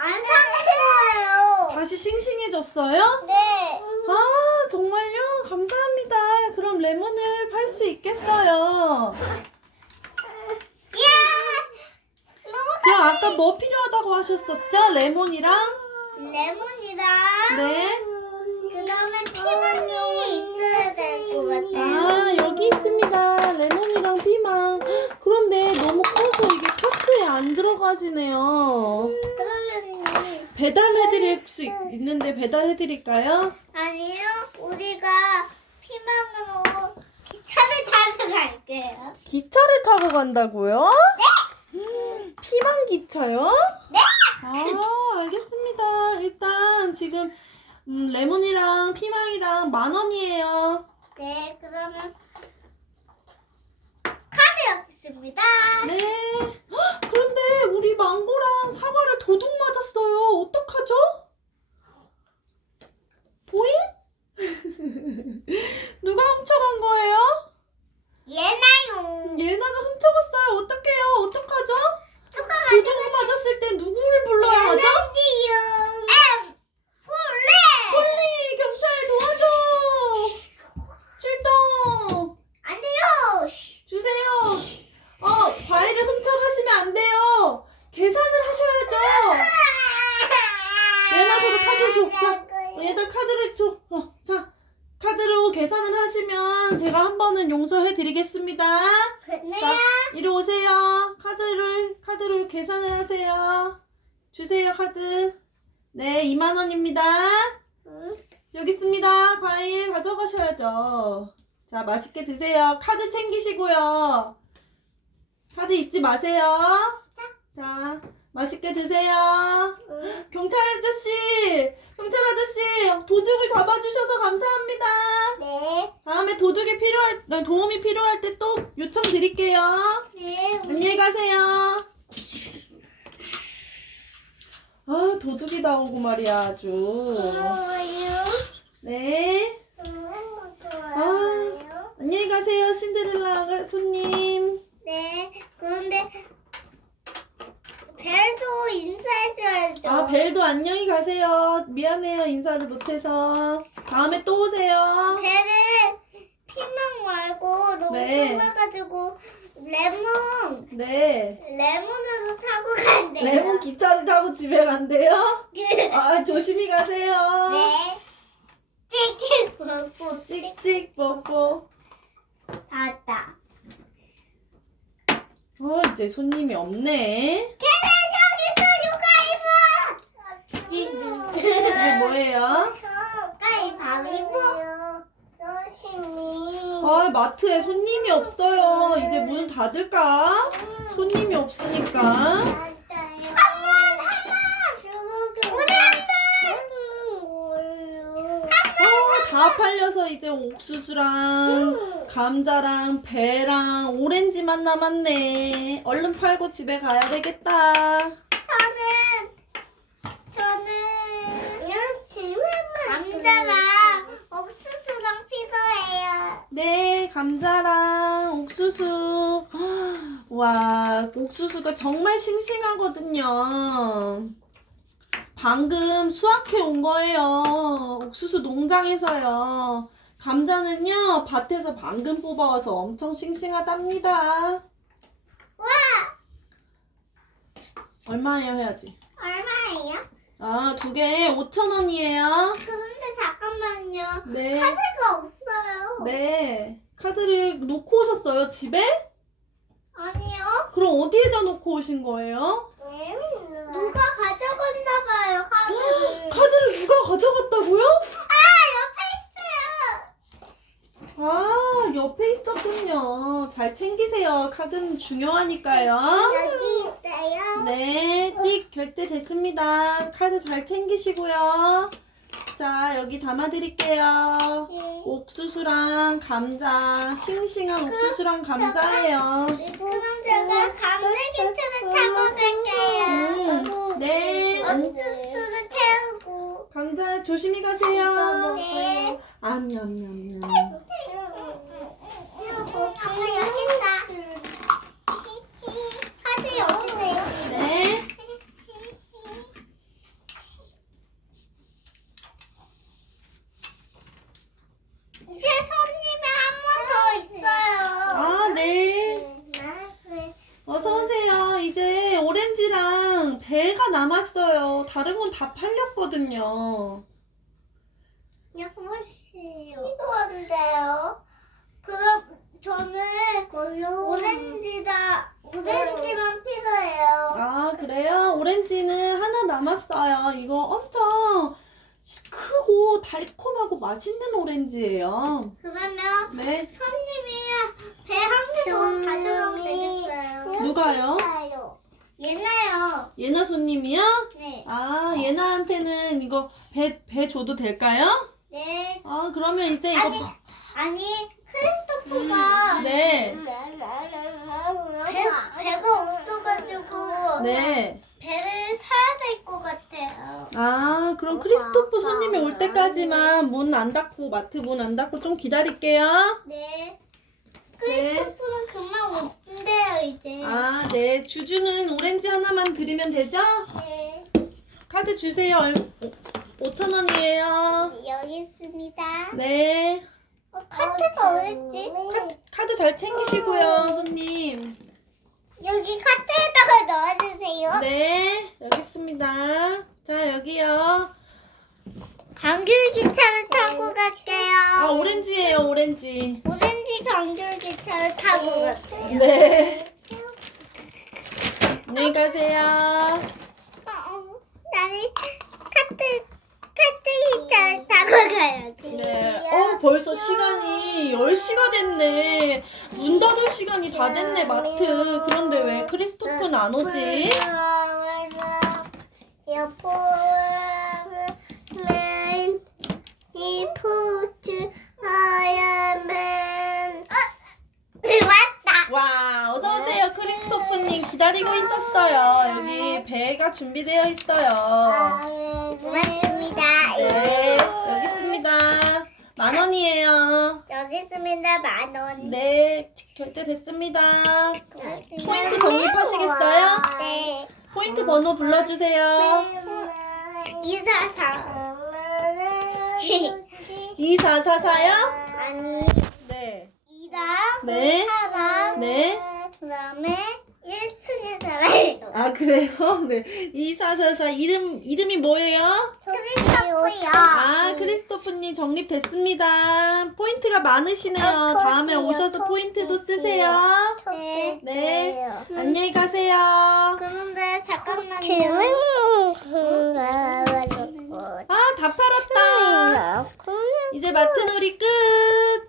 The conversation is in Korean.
왜? 안 상했어요. 다시 싱싱해졌어요? 네. 아, 정말요? 감사합니다. 그럼 레몬을 팔 수 있겠어요. 야! 너무 그럼 아까 뭐 필요하다고 하셨었죠? 레몬이랑? 레몬이랑 네. 그다음에 피망이 있어야 될 것 같아요. 아, 여기 있습니다. 레몬이랑 피망. 헉, 그런데 너무 커서 이게 카트에 안 들어가시네요. 그러면 배달해드릴 수 있, 있는데 배달해드릴까요? 아니요, 우리가 피망으로 기차를 타서 갈게요. 기차를 타고 간다고요? 네! 피망 기차요? 네. 아, 알겠습니다. 일단 지금 음, 레몬이랑 피망이랑 만 원이에요. 네, 그러면 있습니다. 네. 헉, 그런데 우리 망고랑 사과를 도둑 맞았어요. 어떡하죠? 보잉? 누가 훔쳐간 거예요? 얘나요. 예나가 훔쳐갔어요. 어떡해요? 어떡하죠? 조금 도둑 맞았을 때 누구를 불러야 하죠? 안녕하세요. 엠 폴레. 폴리 경찰 도와줘. 출동. 안 돼요. 주세요. 어 과일을 훔쳐가시면 안 돼요. 계산을 하셔야죠. 얘나 그거 카드 줘. 자, 어, 얘들 카드를 줘. 어, 자 카드로 계산을 하시면 제가 한 번은 용서해 드리겠습니다. 네. 자, 이리 오세요. 카드를 카드로 계산을 하세요. 주세요 카드. 네, 2만 원입니다. 여기 있습니다. 과일 가져가셔야죠. 자, 맛있게 드세요. 카드 챙기시고요. 카드 잊지 마세요. 자, 맛있게 드세요. 경찰 아저씨, 경찰 아저씨, 도둑을 잡아주셔서 감사합니다. 네. 다음에 도둑이 필요할, 아, 도움이 필요할 때 또 요청 드릴게요. 네. 안녕히 가세요. 아, 도둑이 나오고 말이야, 아주. 고마워요. 네. 너무 아. 좋아요. 안녕히 가세요, 신데렐라 손님. 네. 그런데 벨도 인사해줘야죠. 아, 벨도 안녕히 가세요. 미안해요, 인사를 못해서. 다음에 또 오세요. 벨은 너무 네. 좁아가지고 레몬 네. 레몬으로 타고 간대요. 레몬 기차를 타고 집에 간대요? 네. 아, 조심히 가세요. 네. 찍찍 뽀뽀 찍찍 뽀뽀. 닫다. 어, 이제 손님이 없네. 여기서 누가 입어? 이게 뭐예요? 가위바위보. 아, 마트에 손님이 없어요. 이제 문 닫을까? 손님이 없으니까. 한번 한번. 우리 한번. 아, 다 팔려서 이제 옥수수랑 감자랑 배랑 오렌지만 남았네. 얼른 팔고 집에 가야 되겠다. 저는 저는 감자랑 옥수수랑 필요해요. 네, 감자랑 옥수수. 와, 옥수수가 정말 싱싱하거든요. 방금 수확해 온 거예요. 옥수수 농장에서요. 감자는요, 밭에서 방금 뽑아와서 엄청 싱싱하답니다. 와 얼마예요, 해야지. 얼마예요? 아, 두 개에 5,000원이에요. 그런데 잠깐만요. 네. 카드가 없어요. 네. 카드를 놓고 오셨어요, 집에? 아니요. 그럼 어디에다 놓고 오신 거예요? 누가 가져갔나 봐요 카드를. 카드를 누가 가져갔다고요? 아 옆에 있어요. 아, 옆에 있었군요. 잘 챙기세요. 카드는 중요하니까요. 여기 있어요. 네, 띡 결제 됐습니다. 카드 잘 챙기시고요. 자, 여기 담아드릴게요. 네. 옥수수랑 감자, 싱싱한 옥수수랑 감자예요. 그럼 제가 감자기차를 타고 갈게요. 음, 네. 옥수수를 태우고. 감자 조심히 가세요. 네. 암냠냠냠. 엄마 여기 있다. 카드 여기세요. 네. 배랑 남았어요. 다른 건 다 팔렸거든요. 이거 안 돼요. 그럼 저는 오렌지다 오렌지만 필요해요. 아, 그래요? 오렌지는 하나 남았어요. 이거 엄청 크고 달콤하고 맛있는 오렌지예요. 그러면 네. 손님이 배 한 개 더 가져가면 되겠어요. 누가요? 얘나요. 예나 손님이요? 네. 아, 예나한테는 이거 배, 배 줘도 될까요? 네. 아, 그러면 이제 이거. 아니, 아니 크리스토프가 네. 배, 배가 없어가지고 네. 배를 사야 될 것 같아요. 아, 그럼 크리스토프 손님이 올 때까지만 문 안 닫고, 마트 문 안 닫고 좀 기다릴게요. 네. 크리스토프는 금방 온대요 이제. 아, 네. 주주는 오렌지 하나만 드리면 되죠? 네. 카드 주세요. 5,000원이에요. 여기 있습니다. 네. 어, 카트가 어딨지? 카드, 카드 잘 챙기시고요, 손님. 여기 카트에다가 넣어주세요. 네. 여기 있습니다. 자, 여기요. 강귤기차를 타고 갈게요. 아, 오렌지예요, 오렌지. 오 강귤기차를 타고 갈게요. 네. 안녕히 가세요. 어, 나는 카트 카트 기차를 타고 가야지. 네. 어, 벌써 시간이 10시가 됐네. 문 닫을 시간이 다 됐네, 마트. 그런데 왜 크리스토프는 안 오지? 여보는 이포트 아야맨 왔다. 와, 어서오세요. 크리스토프님 기다리고 있었어요. 여기 배가 준비되어 있어요. 고맙습니다. 네, 여기 있습니다. 만 원이에요. 여기 있습니다. 만 원. 네, 결제 됐습니다. 포인트 적립하시겠어요? 네. 포인트 번호 불러주세요. 이사사. 2444요? 아니 네. 이랑 네. 사랑. 네. 그다음에 1층에 살아요. 아, 그래요? 네. 2444 이름, 이름이 뭐예요? 크리스토프요. 아, 크리스토프님 적립됐습니다. 포인트가 많으시네요. 다음에 오셔서 포인트도 쓰세요. 네. 네. 안녕히 가세요. 그런데 잠깐만요. 아, 다 팔았다. 이제 마트 놀이 끝.